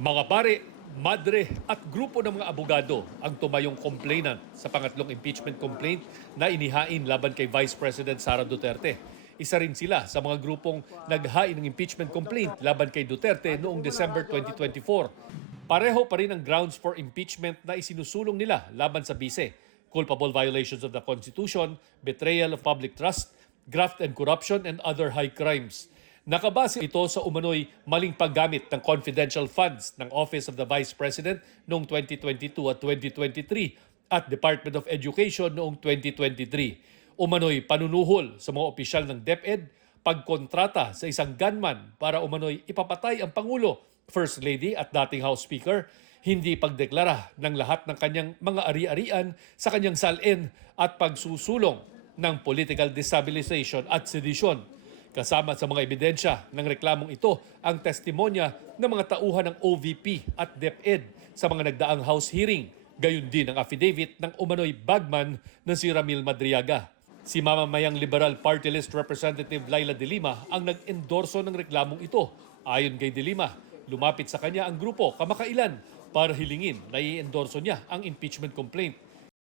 Mga pare, madre at grupo ng mga abogado ang tumayong complainant sa pangatlong impeachment complaint na inihain laban kay Vice President Sara Duterte. Isa rin sila sa mga grupong naghain ng impeachment complaint laban kay Duterte noong December 2024. Pareho pa rin ang grounds for impeachment na isinusulong nila laban sa bise: culpable violations of the Constitution, betrayal of public trust, graft and corruption, and other high crimes. Nakabase ito sa umano'y maling paggamit ng confidential funds ng Office of the Vice President noong 2022 at 2023 at Department of Education noong 2023. Umano'y panunuhol sa mga opisyal ng DepEd, pagkontrata sa isang gunman para umano'y ipapatay ang Pangulo, First Lady at dating House Speaker, hindi pagdeklara ng lahat ng kanyang mga ari-arian sa kanyang salin at pagsusulong ng political destabilization at sedisyon. Kasama sa mga ebidensya ng reklamong ito ang testimonya ng mga tauhan ng OVP at DepEd sa mga nagdaang House hearing, gayon din ang affidavit ng umano'y bagman na si Ramil Madriaga. Si mamamayang Liberal Party List Representative Laila De Lima ang nag-endorso ng reklamong ito. Ayon kay De Lima, lumapit sa kanya ang grupo kamakailan para hilingin na i-endorso niya ang impeachment complaint.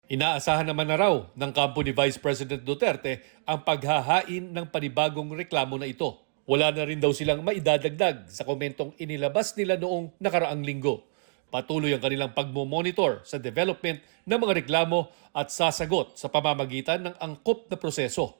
Inaasahan naman na raw ng kampo ni Vice President Duterte ang paghahain ng panibagong reklamo na ito. Wala na rin daw silang maidadagdag sa komentong inilabas nila noong nakaraang linggo. Patuloy ang kanilang pagmomonitor sa development ng mga reklamo at sasagot sa pamamagitan ng angkop na proseso.